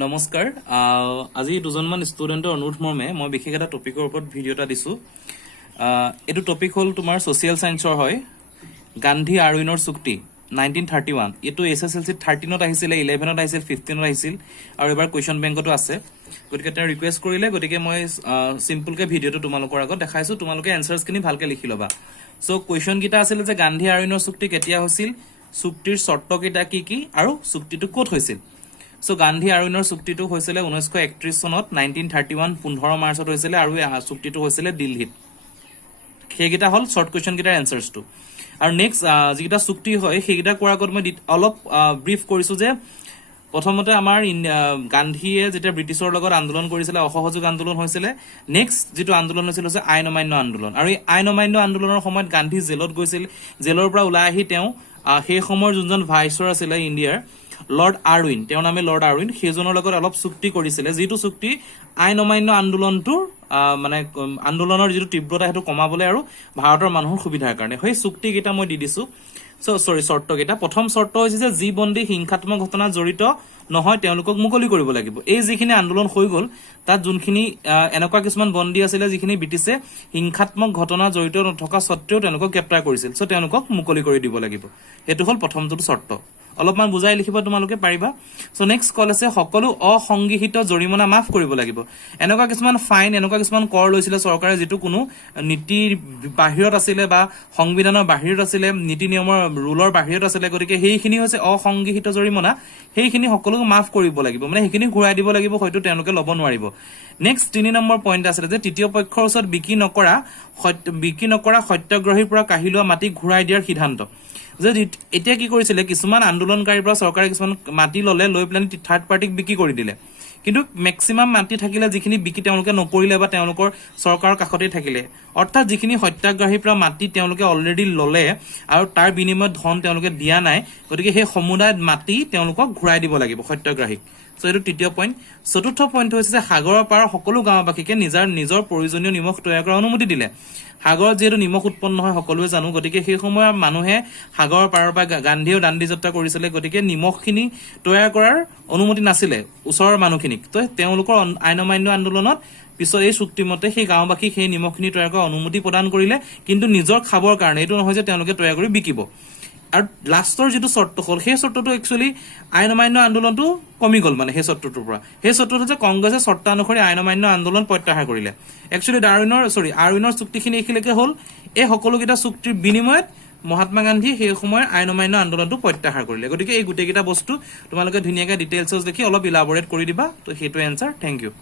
নমস্কাৰ আজি দুজনমান ষ্টুডেন্টৰ অনুৰোধ মৰ্মে মই বিশেষ এটা টপিকৰ ওপৰত ভিডিঅ' এটা দিছো এটো টপিক হল তোমাৰ সোশিয়াল সায়েন্সৰ হয় গান্ধী আৰউইনৰ চুক্তি 1931 এটো এসএসএলসি 13 ত আহিছিল 11 ত আহিছিল 15 ত আহিছিল আৰু এবাৰ কোৱেশ্চন বেংকতো আছে গতিকে তেওঁ ৰিকুৱেষ্ট কৰিলে গতিকে মই সিম্পল কে ভিডিঅ'টো তোমালোকৰ আগত দেখাইছো তোমালোকে এনসাৰছ কিনি ভালকে লিখি লবা সো কোৱেশ্চন কিটা আছিল যে গান্ধী আৰউইনৰ চুক্তি কেতিয়া হৈছিল চুক্তিৰ শৰ্ত কিটা কি আৰু চুক্তিটো ক'ত হৈছিল সো গান্ধী আৰউইনৰ চুক্তিটো হৈছিল 1931 চনত 1931 15 মাৰ্চত হৈছিল আৰু চুক্তিটো হৈছিল দিল্লীত হেগিটা হল শৰ্ট কোৱেশ্চন কিটাৰ এনসাৰছটো আৰু নেক্সট যিটা চুক্তি হয় হেগিটা কোৱাৰ আগত মই অলপ ব্ৰিফ কৰিছো যে প্ৰথমতে আমাৰ গান্ধীয়ে যেতিয়া ব্ৰিটিছৰ লগত আন্দোলন কৰিছিল অসহযোগ আন্দোলন হৈছিল নেক্সট যেটো আন্দোলন হৈছিল আইন অমান্য আন্দোলন আৰু এই আইন অমান্য আন্দোলনৰ সময়ত গান্ধী জেলত গৈছিল জেলৰ পৰা ওলাই আহি তেওঁ সেই সময়ৰ যোনজন ভাইসৰ আছিল ইণ্ডিয়াৰ লৰ্ড আৰউইন তেওঁৰ নামে লৰ্ড আৰউইন সেইজনৰ লগত অলপ চুক্তি কৰিছিল যেটো চুক্তি আইন অমান্য আন্দোলনটো মানে আন্দোলনৰ যেটো তীব্ৰতা হেতু কমাবলৈ আৰু ভাৰতৰ মানুহৰ সুবিধাৰ কাৰণে হৈ চুক্তি কিটা মই দি দিছো শৰ্ত কিটা প্ৰথম শৰ্ত হৈছে যে যি বন্দী হিংসাত্মক ঘটনা জড়িত নহয় তেওঁলোকক মুকলি কৰিব লাগিব এই যিখিনি আন্দোলন হৈ গল তাত যোনখিনি এনেকুৱা কিছুমান বন্দী আছিল যিখিনি ব্ৰিটিছে হিংসাত্মক ঘটনা জড়িত নথকা সত্ত্বেও তেওঁলোকক গ্ৰেপ্তাৰ কৰিছিল সো তেওঁলোকক মুকলি কৰি দিব লাগিব এটো হল প্ৰথমটো শৰ্ত অলপমান বুজাই লিখিব তোমালোকে পাৰিবা সো নেক্সট কল আছে সকলো অসংগীহিত জৰিমনা মাফ কৰিব লাগিব এনেকুৱা কিছুমান ফাইন এনেকুৱা কিছুমান কৰ লৈছিল চৰকাৰে যেটো কোনো নীতিৰ বাহিৰত আছিল বা সংবিধানৰ বাহিৰত আছিল নীতি নিয়মৰ ৰুলৰ বাহিৰত আছিল গতিকে হেইখিনি হৈছে অসংগীহিত জৰিমনা হেইখিনি সকলোকে মাফ কৰিব লাগিব মানে হেখিনি ঘূৰাই দিব লাগিব হয়তো তেওঁলোকে লব নোৱাৰিব নেক্সট 3 নম্বৰ পইণ্ট আছে যে তৃতীয় পক্ষৰ ওচৰত বিকি নকৰা সত্যগ্ৰহীৰ পৰা কাহিলোৱা মাটি ঘূৰাই দিয়াৰ সিদ্ধান্ত যে এতিয়া কি কৰিছিল কিছুমান আন্দোলনকাৰীৰ পৰা চৰকাৰে কিছুমান মাটি ললে লৈ প্লান থাৰ্ড পাৰ্টিক বিকি কৰি দিলে কিন্তু ম্যাক্সিমাম মাটি থাকিলে যিখিনি বিকি তেওঁলোকে নকৰিলে বা তেওঁলোকৰ চৰকাৰৰ কাখতে থাকিলে অৰ্থাৎ যিখিনি সত্যাগ্ৰহীৰ পৰা মাটি তেওঁলোকে অলৰেডি ললে আৰু তাৰ বিনিময়ত ধন তেওঁলোকে দিয়া নাই গতিকে সেই সমুদায় মাটি তেওঁলোকক ঘূৰাই দিব লাগিব সত্যাগ্ৰহীক সো এটো তৃতীয় পইণ্ট চতুৰ্থ পইণ্ট হৈছে যে সাগৰৰ পাৰৰ সকলো গাঁওবাসীকে নিজৰ প্ৰয়োজনীয় নিমখ তৈয়াৰ কৰাৰ অনুমতি দিলে সাগৰত যেটো নিমখ উৎপন্ন হয় সকলোৱে জানো গতিকে সেই সময়ৰ মানুহে সাগৰৰ পাৰৰ পৰা গান্ধীও দাণ্ডি যাত্ৰা কৰিছিল গতিকে নিমখখিনি তৈয়াৰ কৰাৰ অনুমতি নাছিলে ওচৰৰ মানুহখিনিক তো তেওঁলোকৰ আইন অমান্য আন্দোলনত পিছত এই চুক্তিমতে সেই গাঁওবাসীক সেই নিমখখিনি তৈয়াৰ কৰাৰ অনুমতি প্ৰদান কৰিলে কিন্তু নিজৰ খাবৰ কাৰণে এটো নহয় যে তেওঁলোকে তৈয়াৰ কৰি বিকিব আৰু লাষ্টৰ যেটো শৰ্ত হল সেই শৰ্তটো একচুয়ালি আইন অমান্য আন্দোলনটো কমি গল মানে সেই শৰ্তটোৰ পৰা সেই শৰ্তটো যে কংগ্ৰেছে শৰ্তানুসৰি আইন অমান্য আন্দোলন প্ৰত্যাহাৰ কৰিলে একচুয়ালি আৰউইনৰ চুক্তিখিনি এখিলৈকে হল এই সকলোকিটা চুক্তিৰ বিনিময়ত মহাত্মা গান্ধী সেই সময়ৰ আইন অমান্য আন্দোলনটো প্ৰত্যাহাৰ কৰিলে গতিকে এই গুটেকিটা বস্তু তোমালোকে ধুনিয়াকৈ ডিটেইলছস দেখি অলপ ইলাবৰেট কৰি দিবা তো হেতু এনসাৰ থ্যাংক ইউ